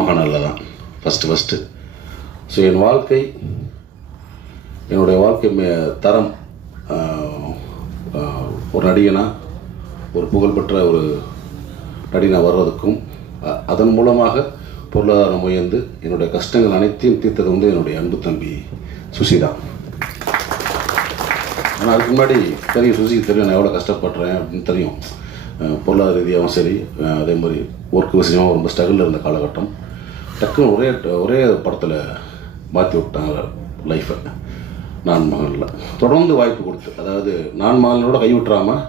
மகாநாளில் தான் first. So என்னுடைய வாழ்க்கை தரம் ஒரு நடிகனாக ஒரு புகழ்பெற்ற ஒரு நடிகனாக வர்றதுக்கும் அதன் மூலமாக பொருளாதாரம் உயர்ந்து என்னுடைய கஷ்டங்கள் அனைத்தையும் தீர்த்தது வந்து என்னுடைய அன்பு தம்பி சுசி தான். ஆனால் அதுக்கு முன்னாடி தெரியும், சுசிக்கு தெரியும் நான் எவ்வளோ கஷ்டப்படுறேன் அப்படின்னு தெரியும். பொருளாதார ரீதியாகவும் சரி, அதே மாதிரி ஒர்க் விஷயமாக ரொம்ப ஸ்ட்ரகிளில் இருந்த காலகட்டம். டக்குன்னு ஒரே படத்தில் மாற்றி விட்டாங்க லைஃப்பை. நான் மகனில் தொடர்ந்து வாய்ப்பு கொடுத்து, அதாவது நான் மகனோட கைவிட்டுறாமல்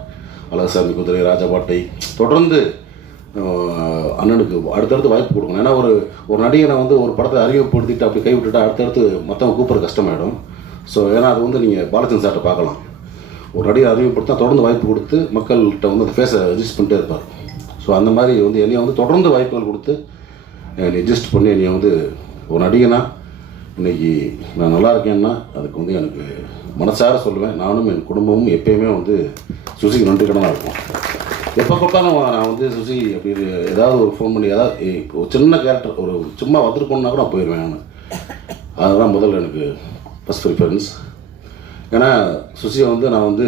அழகசாமி குதிரை, ராஜபாட்டை தொடர்ந்து அண்ணனுக்கு அடுத்தடுத்து வாய்ப்பு கொடுக்கணும். ஏன்னா ஒரு நடிகனை வந்து ஒரு படத்தை அறிமுகப்படுத்திட்டு அப்படி கைவிட்டுட்டா அடுத்தடுத்து மற்றவங்க கூப்பிட்றது கஷ்டமாயிடும். ஸோ ஏன்னா அது வந்து நீங்கள் பாலச்சந்திரன் சார்ட்ட பார்க்கலாம். ஒரு நடிகை அறிமுகப்படுத்தா தொடர்ந்து வாய்ப்பு கொடுத்து மக்கள்கிட்ட வந்து அந்த ஃபேஸை ரெஜிஸ்ட் பண்ணிட்டே இருப்பார். ஸோ அந்த மாதிரி வந்து என்னையை வந்து தொடர்ந்து வாய்ப்புகள் கொடுத்து என்னை அட்ஜஸ்ட் பண்ணி என்னை வந்து ஒரு நடிகனாக இன்றைக்கி நான் நல்லா இருக்கேன்னா அதுக்கு வந்து எனக்கு மனசார சொல்லுவேன். நானும் என் குடும்பமும் எப்பயுமே வந்து சுசிக்கு நன்றி கடனாக இருக்கும். எப்போ கூப்பிட்டாலும் நான் வந்து சுசி அப்படி ஏதாவது ஒரு ஃபோன் பண்ணி ஏதாவது ஒரு சின்ன கேரக்டர் ஒரு சும்மா வந்துருக்கோன்னா கூட நான் போயிடுவேன். நான் அதுதான் முதல்ல எனக்கு ஃபஸ்ட் ப்ரிஃபரன்ஸ். ஏன்னா சுசியை வந்து நான் வந்து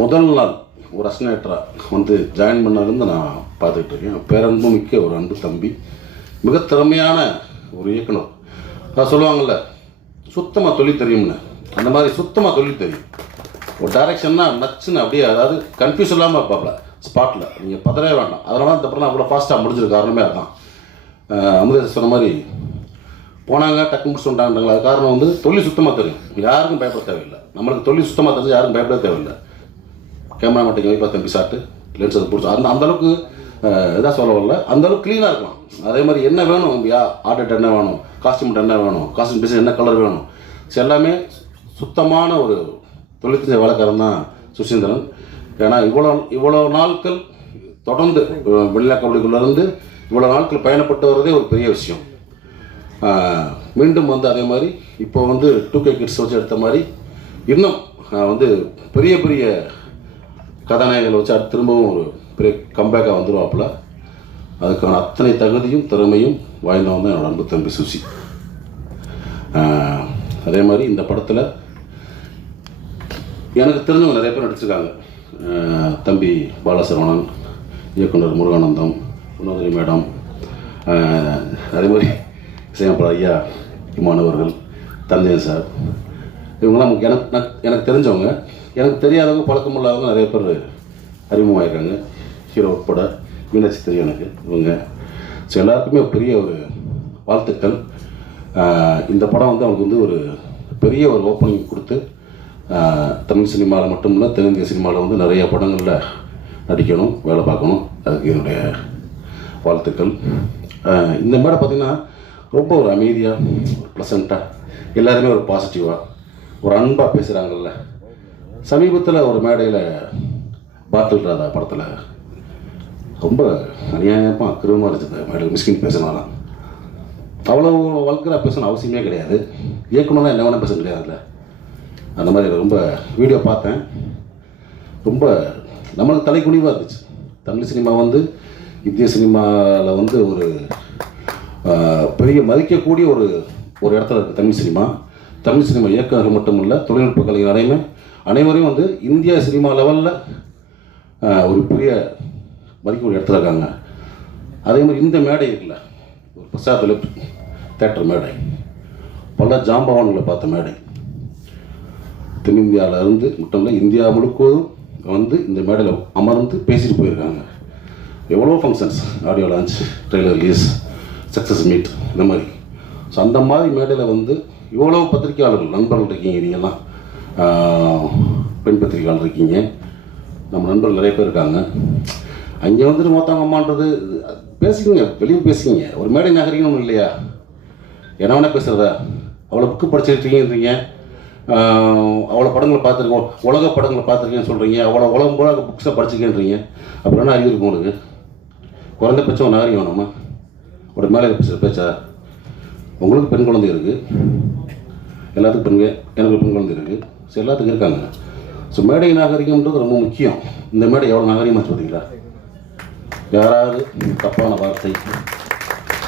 முதல் நாள் ஒரு அசினேட்டராக வந்து ஜாயின் பண்ணதுலேருந்து நான் பார்த்துக்கிட்டு இருக்கேன். பேரன்பு மிக்க ஒரு அன்பு தம்பி, மிக திறமையான ஒரு இயக்குனர். நான் சொல்லுவாங்கள்ல சுத்தமாக தொழில் தெரியும்னு, அந்த மாதிரி சுத்தமாக தொழில் தெரியும். ஒரு டைரக்ஷன்னா நச்சுன்னு அப்படியே, அதாவது கன்ஃபியூஸ் இல்லாமல் இருப்பாப்ல ஸ்பாட்டில். நீங்கள் பதறவே வேண்டாம். அதனால இந்த படம் அவ்வளோ ஃபாஸ்ட்டாக முடிஞ்சிருக்க காரணமே அதுதான். அமுதேஷ் சொன்ன மாதிரி போனாங்க டக்கு முடிச்சு வந்துட்டாங்கன்றாங்களா, அது காரணம் வந்து தொழில் சுத்தமாக தெரியும். யாருக்கும் பயப்பட தேவையில்லை. நம்மளுக்கு தொழில் சுத்தமாக தெரிஞ்சு யாருக்கும் பயப்பட தேவையில்லை. கேமரா மாட்டிங்க வைப்பா தம்பி சாப்பிட்டு லென்ஸ் அதை பிடிச்சோம். அந்தளவுக்கு இதாக சொல்ல வரல, அந்தளவுக்கு க்ளீனாக இருக்கலாம். அதே மாதிரி என்ன வேணும், ஆர்டர் என்ன வேணும், காஸ்டியூம் என்ன வேணும், காஸ்டியூம் டிசைன் என்ன கலர் வேணும், ஸோ எல்லாமே சுத்தமான ஒரு தொழில் தெரிஞ்ச வேலைக்காரன் தான் சுசீந்திரன். ஏன்னா இவ்வளோ நாட்கள் தொடர்ந்து வெள்ளை கபடிக்குள்ளேருந்து இவ்வளோ நாட்கள் பயணப்பட்டு வர்றதே ஒரு பெரிய விஷயம். மீண்டும் வந்து அதே மாதிரி இப்போ வந்து 2K கிட்ஸ் வச்சு எடுத்த மாதிரி இன்னும் வந்து பெரிய பெரிய கதாநாயகங்களை வச்சு அடுத்து திரும்பவும் ஒரு பெரிய கம்பேக்காக வந்துடுவாப்புல. அதுக்கான அத்தனை தகுதியும் திறமையும் வாய்ந்தவன் தான் என்னோட அன்பு தம்பி சுசி. அதே மாதிரி இந்த படத்தில் எனக்கு தெரிஞ்சவங்க நிறைய பேர் நடிச்சிருக்காங்க. தம்பி பாலசரவணன், இயக்குனர் முருகானந்தம், உன்னதரி மேடம், அதே மாதிரி இசையமைப்பாளர் ஐயா இமானவர்கள், தந்தையன் சார், இவங்கெல்லாம் எனக்கு தெரிஞ்சவங்க. எனக்கு தெரியாதவங்க பழக்கம் இல்லாதவங்க நிறைய பேர் அறிமுகமாயிருக்காங்க. ஹீரோ உட்பட மீனாட்சி தெரியும் எனக்கு இவங்க. ஸோ எல்லாருக்குமே பெரிய ஒரு வாழ்த்துக்கள். இந்த படம் வந்து அவங்களுக்கு வந்து ஒரு பெரிய ஒரு ஓப்பனிங் கொடுத்து தமிழ் சினிமாவில் மட்டும் இல்லை தென்னிந்திய சினிமாவில் வந்து நிறைய படங்களில் நடிக்கணும், வேலை பார்க்கணும். அதுக்கு என்னுடைய வாழ்த்துக்கள். இந்த மேடை பார்த்திங்கன்னா ரொம்ப ஒரு அமைதியாக, ஒரு ப்ளசண்ட்டாக, எல்லாருமே ஒரு பாசிட்டிவாக, ஒரு அன்பாக பேசுகிறாங்கல்ல. சமீபத்தில் ஒரு மேடையில் பாட்டில் ராதா படத்தில் ரொம்ப அநியாயமாக அக்கிரமமாக இருந்துச்சு. மேடையில் மிஸ்கின் பேசினாலாம் அவ்வளோ வல்கராக பேசணும் அவசியமே கிடையாது. இயக்குனர் தான் என்ன வேணால் பேச கிடையாதுல்ல. அந்த மாதிரி ரொம்ப வீடியோ பார்த்தேன். ரொம்ப நம்மளுக்கு தலைக்குனிவாக இருந்துச்சு. தமிழ் சினிமா வந்து இந்திய சினிமாவில் வந்து ஒரு பெரிய மதிக்கக்கூடிய ஒரு இடத்துல இருக்குது தமிழ் சினிமா. தமிழ் சினிமா இயக்குநர்கள் மட்டும் இல்லை, தொழில்நுட்ப கலைஞர் அனைவரையும் வந்து இந்தியா சினிமா லெவலில் ஒரு பெரிய மதிக்கக்கூடிய இடத்துல இருக்காங்க. அதே மாதிரி இந்த மேடை இருக்குல்ல, ஒரு பிரசாத் தேட்டர் மேடை, பல ஜாம்பவான்களை பார்த்த மேடை. தென்னிந்தியாவில் இருந்து மட்டும் இல்லை, இந்தியா முழுவதும் வந்து இந்த மேடையில் அமர்ந்து பேசிட்டு போயிருக்காங்க. எவ்வளோ functions, audio launch, trailer release, success meet, இந்த மாதிரி. ஸோ அந்த மாதிரி மேடையில் வந்து இவ்வளோ பத்திரிகையாளர்கள் நண்பர்கள் இருக்கீங்க. நீங்கள்லாம் பெண் பத்திரிகையாளர் இருக்கீங்க, நம்ம நண்பர்கள் நிறைய பேர் இருக்காங்க. அங்கே வந்துட்டு மொத்தவங்க அம்மான்றது பேசிக்கிங்க, வெளியே பேசிக்கிங்க. ஒரு மேடை நகரிங்கன்னு ஒன்றும் இல்லையா? என்ன வேணால் பேசுகிறதா? அவ்வளோ புக்கு படிச்சிருக்கீங்கன்றீங்க, அவ்வளோ படங்களை பார்த்துருக்கோம், உலக படங்களை பார்த்துருக்கேன்னு சொல்கிறீங்க, அவ்வளோ உலக புக்ஸை படிச்சிருக்கேன்றீங்க. அப்புறம் என்ன அறிவு இருக்கும் உங்களுக்கு? குறைந்தபட்சம் ஒரு நகரியம் வேணுமா? ஒரு மேலே பேசுகிற பேச்சா? உங்களுக்கு பெண் குழந்தை இருக்குது, எல்லாத்துக்கும் எனக்கு பெண் குழந்தை இருக்குது, ஸோ எல்லாத்துக்கும் இருக்காங்க. ஸோ மேடை நாகரிகம்ன்றது ரொம்ப முக்கியம். இந்த மேடை எவ்வளோ நாகரிகமாக பார்த்தீங்களா? யாராவது தப்பான வார்த்தை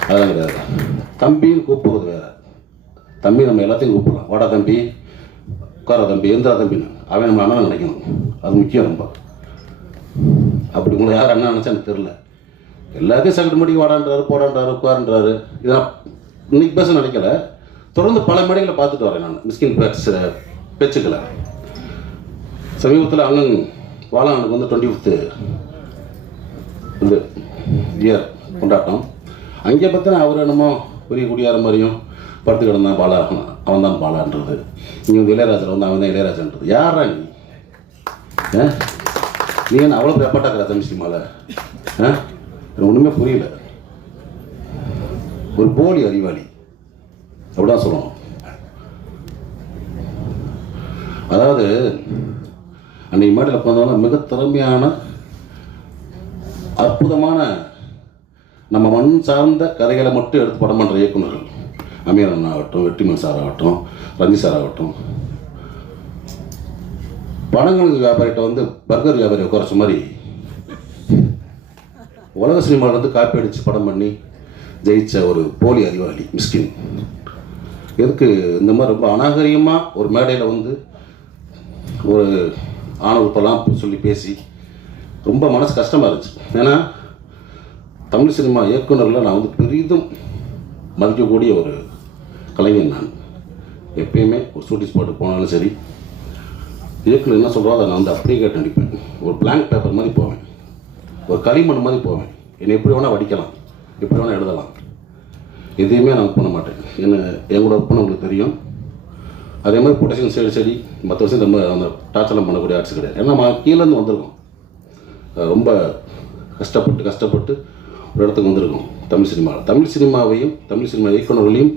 அதெல்லாம் கிடையாது. தம்பின்னு கூப்பிடுறது வேறு. தம்பி நம்ம எல்லாத்தையும் கூப்பிடலாம். வாடா தம்பி, உட்கார தம்பி, எந்திரா தம்பின்னு. அவன் நம்ம அண்ணன் நினைக்கணும். அது முக்கியம் ரொம்ப. அப்படி உங்களை யார் அண்ணன் நினச்சா எனக்கு தெரில. எல்லாத்தையும் சகட்டு மடிக்கு வாடான்றாரு, போடான்றாரு, உட்காருன்றாரு. இதான் இன்னைக்கு பேச நினைக்கல. தொடர்ந்து பல மேடைகளை பார்த்துட்டு வரேன் நான் மிஸ்கின் பேசுகிற பேச்சுக்களை. சமீபத்தில் அண்ணன் வாழானுக்கு வந்து 25th இந்த இயர் கொண்டாட்டம். அங்கே பார்த்தா அவர் என்னமோ பெரிய குடியார மாதிரியும் படுத்து கிடந்தான் பாலா, அவன் தான் பாலான்றது. இங்கே வந்து இளையராஜா வந்து அவன் தான் இளையராஜான்றது. யாரா நீ? நீ என்ன அவ்வளோ பேப்பாட்டாக்கிற தமிழ் சினிமாவில்? எனக்கு ஒன்றுமே புரியல. ஒரு போலி அறிவாளி அப்படிதான் சொல்லணும். அதாவது அன்றைக்கு மேடையில் பார்த்தோம்னா மிக திறமையான அற்புதமான நம்ம மண் சார்ந்த கதைகளை மட்டும் எடுத்து படம் பண்ணுற இயக்குநர்கள், அமீர் அண்ணா ஆகட்டும், வெற்றிமன் சார் ஆகட்டும், ரஞ்சி சார் ஆகட்டும், படங்கள் வியாபாரிகிட்ட வந்து பர்கர் வியாபாரியை குறைச்ச மாதிரி உலக சினிமாவிலேருந்து காப்பி அடித்து படம் பண்ணி ஜெயிச்ச ஒரு போலி அறிவாளி மிஸ்கின். எதுக்கு இந்த மாதிரி ரொம்ப அநாகரிகமாக ஒரு மேடையில் வந்து ஒரு ஆணவத்தெல்லாம் சொல்லி பேசி ரொம்ப மனசு கஷ்டமாக இருந்துச்சு. ஏன்னா தமிழ் சினிமா இயக்குநரில் நான் வந்து பெரிதும் மதிக்கக்கூடிய ஒரு கலைஞர். நான் எப்பயுமே ஒரு ஷூட்டிங் ஸ்பாட்டுக்கு போனாலும் சரி, இயக்குனர் என்ன சொல்கிறோம் அதை நான் வந்து அப்படியே கேட்டு நடிப்பேன். ஒரு பிளாங்க் பேப்பர் மாதிரி போவேன், ஒரு களிமண் மாதிரி போவேன். என்னை எப்படி வேணால் வடிக்கலாம், எப்படி வேணால் எழுதலாம், எதையுமே நான் ஒர்க் பண்ண மாட்டேன். என் கூட ஒர்க் பண்ண உங்களுக்கு தெரியும். அதே மாதிரி பொட்டேஷன் சரி மற்ற விஷயம் நம்ம அந்த டார்ச்சர்லாம் பண்ணக்கூடிய ஆர்ட்ஸ் கிடையாது. ஏன்னா நம்ம கீழேருந்து வந்திருக்கோம், ரொம்ப கஷ்டப்பட்டு ஒரு இடத்துக்கு வந்திருக்கோம். தமிழ் சினிமாவையும் தமிழ் சினிமா இயக்குநர்களையும்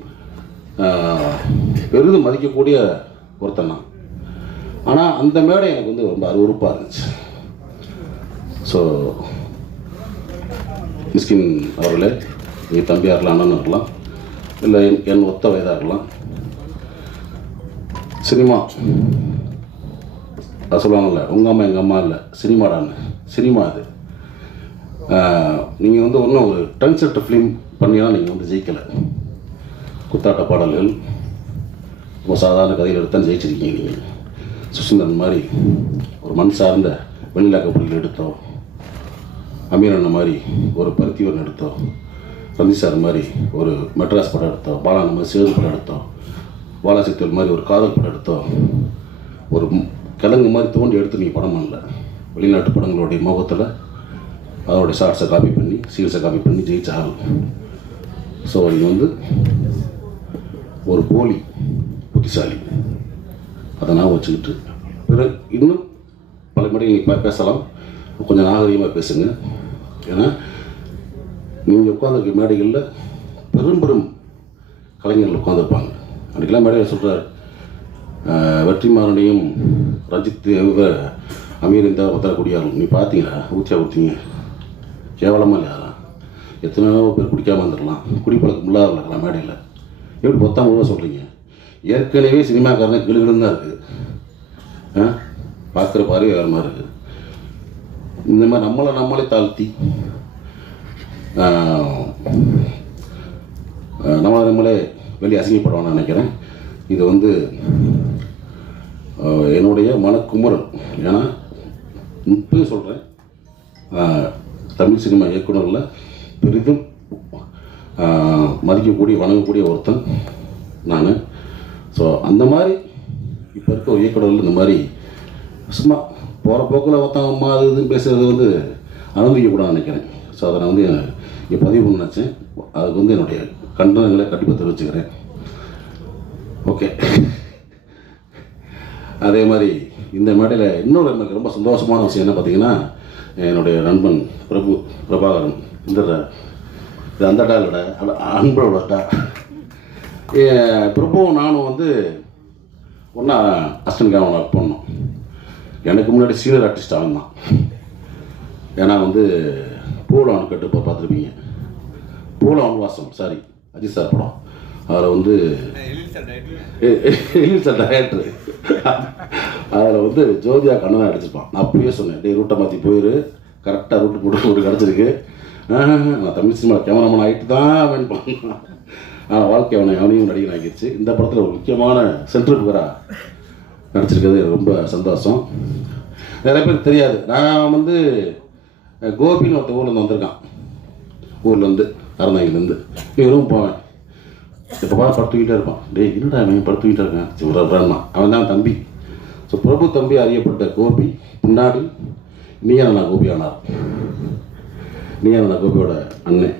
பெரிதும் மதிக்கக்கூடிய ஒருத்தன் நான். ஆனால் அந்த மேடை எனக்கு வந்து ரொம்ப அருவருப்பாக இருந்துச்சு. ஸோ மிஸ்கின் அவர்களே, நீங்கள் தம்பியாக இருக்கலாம், அண்ணன் இருக்கலாம், இல்லை என் ஒத்த வயதாக இருக்கலாம், சினிமா அது சொல்லுவாங்கல்ல, உங்கள் அம்மா எங்கள் அம்மா இல்லை சினிமாடான்னு. சினிமா அது. நீங்கள் வந்து ஒன்றும் ஒரு ட்ரெண்ட் செட் ஃபிலிம் பண்ணினா நீங்கள் வந்து ஜெயிக்கலை. குத்தாட்ட பாடல்கள் ரொம்ப சாதாரண கதையில் எடுத்தால் ஜெயிச்சிருக்கீங்க. நீங்கள் சுசீந்திரன் மாதிரி ஒரு மண் சார்ந்த வெண்ணிலா கப்பலில் எடுத்தோம், அமீர் அண்ணன் மாதிரி ஒரு பருத்திவரன் எடுத்தோம், ரஞ்சி சார் மாதிரி ஒரு மெட்ராஸ் படம் எடுத்தோம், பாலான மாதிரி சேது படம் எடுத்தோம், பாலாசித்தல் மாதிரி ஒரு காதல் படம் எடுத்தோம், ஒரு கிழங்கு மாதிரி தோண்டி எடுத்து நீங்கள் படம் பண்ணல. வெளிநாட்டு படங்களுடைய முகத்தில் அதோடைய ஷார்ட்ஸை காப்பி பண்ணி சீல்ஸை காப்பி பண்ணி ஜெயிச்ச ஆள். ஸோ இது வந்து ஒரு போலி புத்திசாலி. அதை நான் வச்சுக்கிட்டு பிறகு இன்னும் பல முறை நீங்கள் பேசலாம், கொஞ்சம் நாகரிகமாக பேசுங்க. ஏன்னா நீங்கள் உட்காந்துருக்க மேடைகளில் பெரும் கலைஞர்கள் உட்காந்துருப்பாங்க. அன்றைக்கெல்லாம் மேடையில் சொல்கிறார், வெற்றிமாறனையும் ரஞ்சித் அமீர் இந்த தரக்கூடியார்கள் நீ பார்த்தீங்களா, ஊற்றியா ஊற்றிங்க, கேவலமாக இல்லையா? எத்தனையோ பேர் குடிக்காமல் வந்துடலாம், குடிப்பழக்கம் இல்லாத இருக்கலாம் மேடையில். எப்படி பொத்தா முழுவ சொல்கிறீங்க? ஏற்கனவே சினிமாக்காரனை கிளுகிளுன்னு தான் இருக்குது, பார்க்குற பார்வை வேறு மாதிரி இருக்குது. இந்த மாதிரி நம்மளே தாழ்த்தி நம்மளே வெளியே அசிங்கப்படுவான்னு நினைக்கிறேன். இது வந்து என்னுடைய மனக்குமுறல். ஏன்னா இப்போயும் சொல்கிறேன், தமிழ் சினிமா இயக்குநரில் பெரிதும் மதிக்கக்கூடிய வணங்கக்கூடிய ஒருத்தன் நான். ஸோ அந்த மாதிரி இப்போ இருக்க ஒரு இயக்குநர்கள் இந்த மாதிரி சும்மா போகிற போக்கில் ஒருத்தவங்க அம்மா அது இதுன்னு பேசுகிறது வந்து அனுமதிக்கக்கூடாதுன்னு நினைக்கிறேன். ஸோ அதை நான் வந்து இங்கே பதிவு பண்ண நினச்சேன். அதுக்கு வந்து என்னுடைய கண்டனங்களை கண்டிப்பாக தெரிவிச்சுக்கிறேன். ஓகே. அதே மாதிரி இந்த மேடையில் இன்னொரு எனக்கு ரொம்ப சந்தோஷமான விஷயம் என்ன பார்த்தீங்கன்னா, என்னுடைய நண்பன் பிரபாகரன் இந்த இது அந்த டா இல்லைடா அன்போட டா பிரபுவும் நானும் வந்து ஒன்றா அஸ்டன்காக ஒர்க் பண்ணோம். எனக்கு முன்னாடி சீனியர் ஆர்டிஸ்ட் அவன் தான். ஏன்னா வந்து பூலான் கட்டு இப்போ பார்த்துருப்பீங்க, பூலான் வாசம் சாரி அஜித் சார் படம், அதில் வந்து டேரக்டரு அதில் வந்து ஜோதியா கண்ணனை அடிச்சிருப்பான். நான் அப்பயே சொன்னேன், டே ரூட்டை மாற்றி போயிரு, கரெக்டாக ரூட்டு போட்டு கிடச்சிருக்கு, நான் தமிழ் சினிமா கேமராமேன் ஆகிட்டு தான் அவன் பண்ணான். ஆனால் வாழ்க்கை அவனையும் நடிகர் ஆகிடுச்சு. இந்த படத்தில் ஒரு முக்கியமான சென்ட்ரல் பிகராக நடிச்சிருக்கிறது எனக்கு ரொம்ப சந்தோஷம். நிறைய பேர் தெரியாது, நான் வந்து கோபின்னு ஒருத்த ஊர்லேருந்து வந்திருக்கான், ஊர்லேருந்து அறந்தாங்கிலேருந்து. இவரும் போவேன், இப்போ படுத்துக்கிட்டே இருப்பான். டேய் என்னடா அவன் படுத்துக்கிட்டே இருக்கான், சிவரான் அவன் தான் தம்பி. ஸோ பிரபு தம்பி அறியப்பட்ட கோபி பின்னாடி நீயான கோபி ஆனார். நீயான கோபியோட அண்ணன்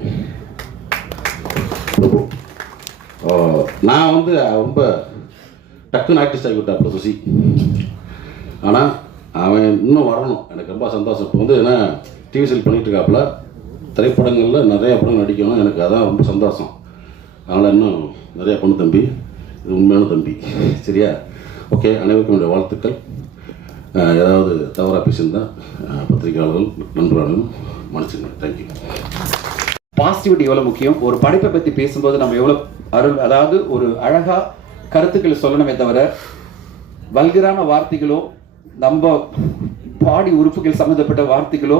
பிரபு. நான் வந்து ரொம்ப டக்குன்னு ஆர்டிஸ்ட் ஆகிவிட்டாப்புல சுசி. ஆனால் அவன் இன்னும் வரணும், எனக்கு ரொம்ப சந்தோஷம். இப்போ வந்து ஏன்னா டிவி சீரியல் பண்ணிகிட்டு இருக்காப்புல, திரைப்படங்களில் நிறையா படம் நடிக்கணும், எனக்கு அதான் ரொம்ப சந்தோஷம். அதனால் இன்னும் நிறையா பொண்ணு தம்பி, இது உண்மையான தம்பி. சரியா? ஓகே, அனைவருக்கும் என்னுடைய வாழ்த்துக்கள். ஏதாவது தவறாக பேசியிருந்தால் பத்திரிகையாளர்கள் நண்பர்களும் மன்னிச்சுங்க. தேங்க்யூ. பாசிட்டிவிட்டி எவ்வளோ முக்கியம். ஒரு படைப்பை பற்றி பேசும்போது நம்ம எவ்வளோ அதாவது ஒரு அழகாக கருத்துக்களை சொல்லணுமே தவிர வல்கரான வார்த்தைகளோ நம்ம பாடி உறுப்புகள் சம்மந்தப்பட்ட வார்த்தைகளோ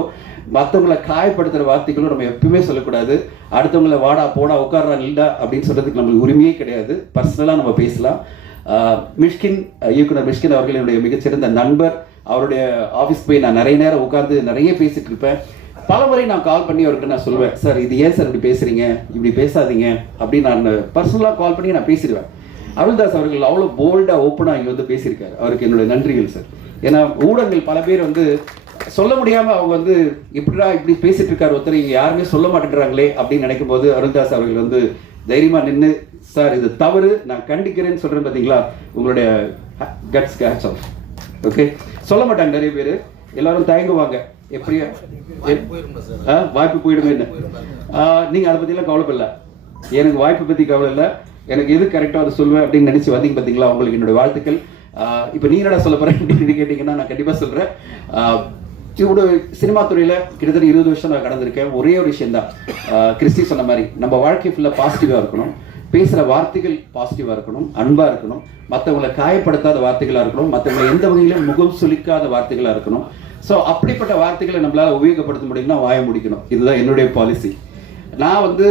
மற்றவங்களை காயப்படுத்துகிற வார்த்தைகளோ நம்ம எப்பவுமே சொல்லக்கூடாது. அடுத்தவங்களை வாடா போடா உட்கார்றா இல்லா அப்படின்னு சொல்கிறதுக்கு நம்மளுக்கு உரிமையே கிடையாது. பர்சனலாக நம்ம பேசலாம். மிஷ்கின் இயக்குனர் மிஷ்கின் அவர்கள் என்னுடைய மிகச்சிறந்த நண்பர். அவருடைய ஆஃபீஸ் போய் நான் நிறைய நேரம் உட்காந்து நிறைய பேசிட்டு இருப்பேன். பல முறை நான் கால் பண்ணி அவர்கிட்ட நான் சொல்லுவேன், சார் இது ஏன் சார் இப்படி பேசுகிறீங்க, இப்படி பேசாதீங்க அப்படின்னு நான் பர்சனலாக கால் பண்ணி நான் பேசிடுவேன். அருள்தாஸ் அவர்கள் அவ்வளோ போல்டாக ஓப்பனாக இங்கே வந்து பேசியிருக்காரு. அவருக்கு என்னுடைய நன்றிகள் சார். ஏன்னா ஊடகங்கள் பல பேர் வந்து சொல்ல முடியாமல் அவங்க வந்து இப்படிடா இப்படி பேசிட்டு இருக்காரு ஒருத்தர், இங்கே யாருமே சொல்ல மாட்டேங்கிறாங்களே அப்படின்னு நினைக்கும் போது அருள்தாஸ் அவர்கள் வந்து தைரியமாக நின்று, சார் இது தவறு, நான் கண்டிக்கிறேன்னு சொல்கிறேன் பார்த்தீங்களா, உங்களுடைய கட்ஸ்க்கு ஹேட்ஸ் ஆஃப். ஓகே, சொல்ல மாட்டாங்க நிறைய பேர், எல்லாரும் தயங்குவாங்க, எப்படியா வாய்ப்பு போயிடுமே. நீங்கள் அதை பற்றிலாம் கவலைப்படல, எனக்கு வாய்ப்பை பற்றி கவலை இல்லை, எனக்கு எது கரெக்டாக அதை சொல்லுவேன் அப்படின்னு நினச்சி வந்தீங்க பார்த்தீங்களா, உங்களுக்கு என்னுடைய வாழ்த்துக்கள். இப்போ நீ என்னடா சொல்ல போகிறேன் அப்படின்னு கேட்டிங்கன்னா நான் கண்டிப்பாக சொல்கிறேன். இவ்வளோ சினிமா துறையில் கிட்டத்தட்ட 20 வருஷம் நான் கடந்திருக்கேன். ஒரே ஒரு விஷயந்தான், கிறிஸ்டி சொன்ன மாதிரி நம்ம வாழ்க்கை ஃபுல்லாக பாசிட்டிவாக இருக்கணும், பேசுகிற வார்த்தைகள் பாசிட்டிவாக இருக்கணும், அன்பாக இருக்கணும், மற்றவங்களை காயப்படுத்தாத வார்த்தைகளாக இருக்கணும், மற்றவங்களை எந்த வகையிலும் முகம் சுளிக்காத வார்த்தைகளாக இருக்கணும். ஸோ அப்படிப்பட்ட வார்த்தைகளை நம்மளால் உபயோகப்படுத்த முடியும்னா வாய முடிக்கணும். இதுதான் என்னுடைய பாலிசி. நான் வந்து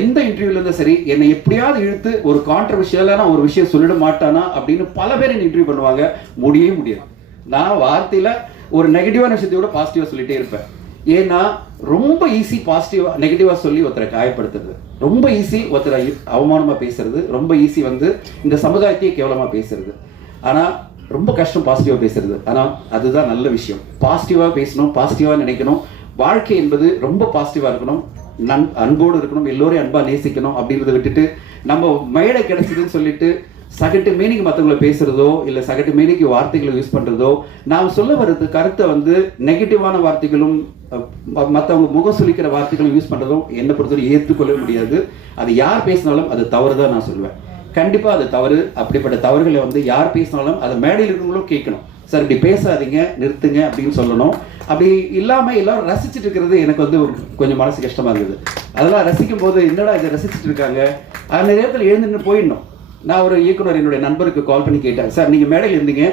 எந்த இன்டர்வியூல இருந்தால் சரி, என்னை எப்படியாவது இழுத்து ஒரு கான்ட்ரவர்ஷியலான ஒரு விஷயம் சொல்லிட மாட்டானா அப்படின்னு பல பேர் என்னை இன்டர்வியூ பண்ணுவாங்க. முடியவே முடியாது. நான் வார்த்தையில் ஒரு நெகட்டிவான விஷயத்தையோட பாசிட்டிவாக சொல்லிட்டே இருப்பேன். ஏன்னா ரொம்ப ஈஸி பாசிட்டிவாக நெகட்டிவாக சொல்லி ஒருத்தரை காயப்படுத்துறது, ரொம்ப ஈஸி ஒருத்தரை அவமானமாக பேசுறது, ரொம்ப ஈஸி வந்து இந்த சமுதாயத்தையே கேவலமாக பேசுறது. ஆனால் ரொம்ப கஷ்டம் பாசிட்டிவாக பேசுறது. ஆனால் அதுதான் நல்ல விஷயம். பாசிட்டிவாக பேசணும், பாசிட்டிவாக நினைக்கணும். வாழ்க்கை என்பது ரொம்ப பாசிட்டிவாக இருக்கணும், அன்போடு இருக்கணும், எல்லோரையும் அன்பாக நேசிக்கணும். அப்படின்றத விட்டுட்டு நம்ம மேடை கிடைச்சதுன்னு சொல்லிட்டு சகட்டு மீனிக்கு மற்றவங்களை பேசுறதோ இல்லை சகட்டு மீனிக்கு வார்த்தைகளை யூஸ் பண்ணுறதோ, நாம் சொல்ல வர்றது கருத்தை வந்து நெகட்டிவான வார்த்தைகளும் மற்றவங்க முகம் சுளிக்கிற வார்த்தைகளும் யூஸ் பண்ணுறதும் என்னை பொறுத்தவரை ஏற்றுக்கொள்ள முடியாது. அது யார் பேசினாலும் அது தவறு தான் நான் சொல்லுவேன். கண்டிப்பாக அது தவறு. அப்படிப்பட்ட தவறுகளை வந்து யார் பேசினாலும் அதை மேடையில் இருக்கவங்களும் கேட்கணும், சார் இப்படி பேசாதீங்க, நிறுத்துங்க அப்படின்னு சொல்லணும். அப்படி இல்லாமல் எல்லாரும் ரசிச்சுட்டு இருக்கிறது எனக்கு வந்து கொஞ்சம் மனசு கஷ்டமாக இருக்குது. அதெல்லாம் ரசிக்கும் போது என்னடா இதை ரசிச்சுட்டு இருக்காங்க, அந்த நேரத்தில் எழுந்துன்னு போயிடணும். நான் ஒரு இயக்குனர் என்னுடைய நண்பருக்கு கால் பண்ணி கேட்டேன், சார் நீங்கள் மேடையில் இருந்தீங்க,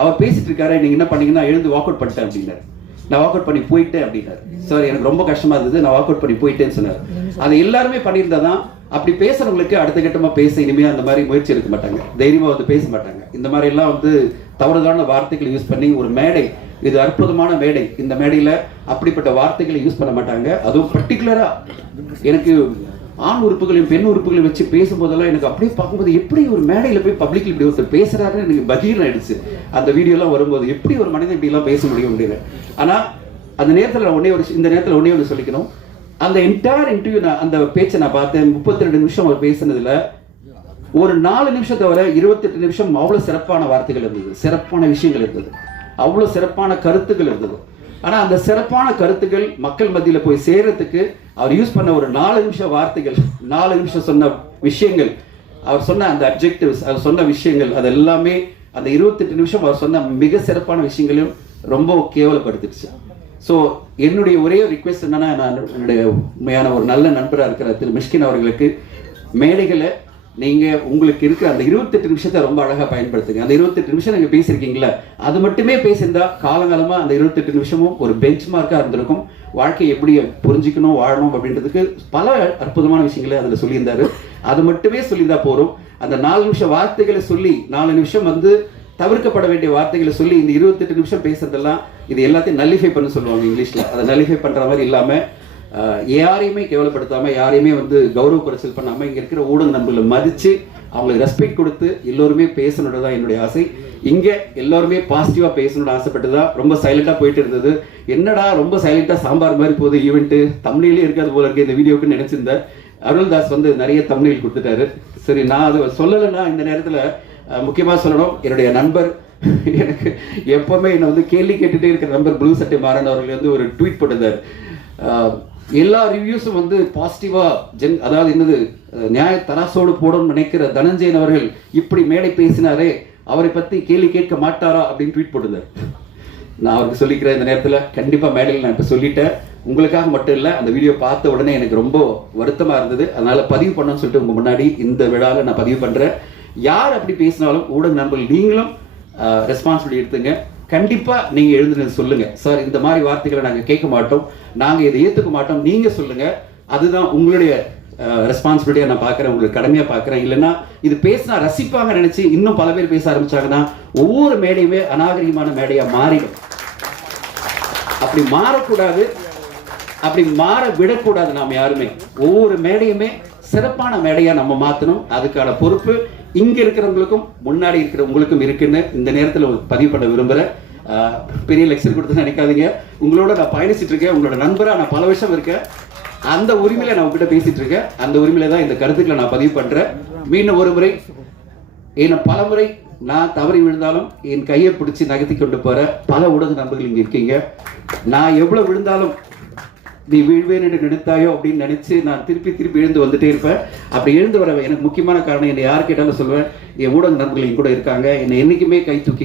அவர் பேசிட்டு இருக்காரு, நீங்கள் என்ன பண்ணீங்கன்னா எழுந்து வாக் அவுட் பண்ணிட்டேன் அப்படின்னாரு. நான் வாக் அவுட் பண்ணி போயிட்டேன் அப்படின்னாரு. சார் எனக்கு ரொம்ப கஷ்டமாக இருந்தது, நான் வாக் அவுட் பண்ணி போயிட்டேன்னு சொன்னார். அதை எல்லாருமே பண்ணியிருந்தா தான் அப்படி பேசுறவங்களுக்கு அடுத்த கட்டமாக பேச இனிமேல் அந்த மாதிரி முயற்சி எடுக்க மாட்டாங்க, தைரியமாக வந்து பேச மாட்டாங்க. இந்த மாதிரி எல்லாம் வந்து தவறுதான வார்த்தைகளை யூஸ் பண்ணி ஒரு மேடை, இது அற்புதமான மேடை, இந்த மேடையில் அப்படிப்பட்ட வார்த்தைகளை யூஸ் பண்ண மாட்டாங்க. அதுவும் பர்டிகுலராக எனக்கு ஆண் உறுப்புகளையும் பெண் உறுப்புகளையும் வச்சு பேசும்போதெல்லாம் எனக்கு அப்படியே பார்க்கும்போது எப்படி ஒரு மேடையில் போய் பப்ளிக்ல இப்படி ஒருத்தர் பேசுறாருன்னு எனக்கு பதில் ஆயிடுச்சு. அந்த வீடியோலாம் வரும்போது எப்படி ஒரு மனிதன் இப்படிலாம் பேச முடியும் அப்படின்னு. ஆனால் அந்த நேரத்தில் இந்த நேரத்தில் ஒன்னே ஒன்று சொல்லிக்கணும், அந்த என்டையர் இன்டர்வியூ அந்த பேச்சை நான் பார்த்தேன். 32 நிமிஷம் அவர் பேசுனதுல ஒரு 4 நிமிஷம் தவிர 28 நிமிஷம் அவ்வளோ சிறப்பான வார்த்தைகள் இருந்தது, சிறப்பான விஷயங்கள் இருந்தது, அவ்வளோ சிறப்பான கருத்துக்கள் இருந்தது. ஆனால் அந்த சிறப்பான கருத்துக்கள் மக்கள் மத்தியில் போய் சேர்றதுக்கு அவர் யூஸ் பண்ண ஒரு 4 நிமிஷம் வார்த்தைகள், 4 நிமிஷம் சொன்ன விஷயங்கள், அவர் சொன்ன அந்த அப்ஜெக்டிவ்ஸ், அவர் சொன்ன விஷயங்கள், அது எல்லாமே அந்த 28 நிமிஷம் அவர் சொன்ன மிக சிறப்பான விஷயங்களையும் ரொம்ப கேவலப்படுத்திடுச்சு. ஸோ என்னுடைய ஒரே ரிக்வெஸ்ட் என்னன்னா, நான் என்னுடைய உண்மையான ஒரு நல்ல நண்பராக இருக்கிற திரு மிஷ்கின் அவர்களுக்கு மேடைகளை நீங்கள் உங்களுக்கு இருக்கிற அந்த 28 நிமிஷத்தை ரொம்ப அழகாக பயன்படுத்துங்க. அந்த 28 நிமிஷம் நீங்கள் பேசியிருக்கீங்களா, அது மட்டுமே பேசியிருந்தா காலங்காலமாக அந்த 28 நிமிஷமும் ஒரு பெஞ்ச் மார்க்காக இருந்திருக்கும். வாழ்க்கையை எப்படி புரிஞ்சுக்கணும் வாழணும் அப்படின்றதுக்கு பல அற்புதமான விஷயங்களை அதில் சொல்லியிருந்தாரு. அது மட்டுமே சொல்லியிருந்தா போகிறோம். அந்த 4 நிமிஷம் வார்த்தைகளை சொல்லி 4 நிமிஷம் வந்து தவிர்க்கப்பட வேண்டிய வார்த்தைகளை சொல்லி இந்த 28 நிமிஷம் பேசுறதெல்லாம் இது எல்லாத்தையும் நல்லிஃபை பண்ண சொல்லுவாங்க இங்கிலீஷில். அதை நல்லிஃபை பண்ணுற மாதிரி இல்லாமல் யாரையுமே கேவலப்படுத்தாமல் யாரையுமே வந்து கௌரவ குறைச்சல் பண்ணாமல் இங்கே இருக்கிற ஊடக நண்பர்களை மதித்து அவங்களுக்கு ரெஸ்பெக்ட் கொடுத்து எல்லோருமே பேசணுன்றது தான் என்னுடைய ஆசை. இங்கே எல்லோருமே பாசிட்டிவாக பேசணும்னு ஆசைப்பட்டு தான் ரொம்ப சைலண்ட்டாக போயிட்டு இருந்தது. என்னடா ரொம்ப சைலண்ட்டாக சாம்பார் மாதிரி போகுது ஈவெண்ட்டு, தமிழ்லேயே இருக்காது போல இருக்கு இந்த வீடியோக்குன்னு நினச்சிருந்தேன். அருள்தாஸ் வந்து நிறைய தமிழில் கொடுத்துட்டாரு. சரி, நான் அதை சொல்லலைன்னா இந்த நேரத்தில் முக்கியமாக சொல்லணும், என்னுடைய நண்பர் எனக்கு எப்போவுமே என்னை வந்து கேள்வி கேட்டுகிட்டே இருக்கிற நண்பர் ப்ளூ சட்டை மாறன் அவர்கள் வந்து ஒரு ட்வீட் போட்டிருந்தார். எல்லா ரிவ்யூஸும் வந்து பாசிட்டிவாக அதாவது என்னது நியாய தராசோடு போடணும்னு நினைக்கிற தனஞ்சயன் அவர்கள் இப்படி மேடை பேசினாரே, அவரை பற்றி கேள்வி கேட்க மாட்டாரா அப்படின்னு ட்வீட் போட்டிருந்தார். நான் அவருக்கு சொல்லிக்கிறேன் இந்த நேரத்தில், கண்டிப்பாக மேடையில் நான் இப்போ சொல்லிட்டேன். உங்களுக்காக மட்டும் இல்லை, அந்த வீடியோ பார்த்த உடனே எனக்கு ரொம்ப வருத்தமாக இருந்தது. அதனால் பதிவு பண்ணணும்னு சொல்லிட்டு உங்கள் முன்னாடி இந்த விழாவில் நான் பதிவு பண்ணுறேன். யார் அப்படி பேசினாலும் ஊடக நண்பர்கள் நீங்களும் ரெஸ்பான்சிபிலிட்டி எடுத்துங்க. கண்டிப்பாக நீங்கள் எழுதுனது சொல்லுங்கள், சார் இந்த மாதிரி வார்த்தைகளை நாங்கள் கேட்க மாட்டோம், நாங்கள் இதை ஏற்றுக்க மாட்டோம், நீங்கள் சொல்லுங்கள். அதுதான் உங்களுடைய ரெஸ்பான்சிபிலிட்டியாக நான் பார்க்குறேன், உங்களுக்கு கடமையாக பார்க்குறேன். இல்லைன்னா இது பேசினா ரசிப்பாங்க நினச்சி இன்னும் பல பேர் பேச ஆரம்பிச்சாங்கன்னா ஒவ்வொரு மேடையுமே அநாகரிகமான மேடையாக மாறிடும். அப்படி மாறக்கூடாது, அப்படி மாற விடக்கூடாது. நாம் யாருமே ஒவ்வொரு மேடையுமே சிறப்பான மேடையாக நம்ம மாற்றணும். அதுக்கான பொறுப்பு இங்கே இருக்கிறவங்களுக்கும் முன்னாடி இருக்கிறவங்களுக்கும் இருக்குன்னு இந்த நேரத்தில் பதிவு பண்ண விரும்புகிறேன். பெரிய லெக்சர் கொடுத்து நினைக்காதீங்க, உங்களோட நான் பயணிச்சுட்டு இருக்கேன், உங்களோட நண்பராக நான் பல வருஷம் இருக்கேன். அந்த உரிமையில நான் உங்ககிட்ட பேசிட்டு இருக்கேன். அந்த உரிமையில தான் இந்த கருத்துக்களை நான் பதிவு பண்றேன். மீண்டும் ஒரு முறை, ஏன்னா பல முறை நான் தவறி விழுந்தாலும் என் கையை பிடிச்சி நகர்த்தி கொண்டு போற பல ஊடக நண்பர்கள் இங்க இருக்கீங்க. நான் எவ்வளவு விழுந்தாலும் நீ வீழ்வேன் என்று நினைத்தாயோ அப்படின்னு நினைச்சு நான் திருப்பி திருப்பி எழுந்து வந்துட்டே இருப்பேன். அப்படி எழுந்து வர எனக்கு முக்கியமான காரணம், என்னை யார் கேட்டாலும் சொல்லுவேன், என் ஊடக நண்பர்கள் கூட இருக்காங்க, என்னை என்னைக்குமே கை தூக்கி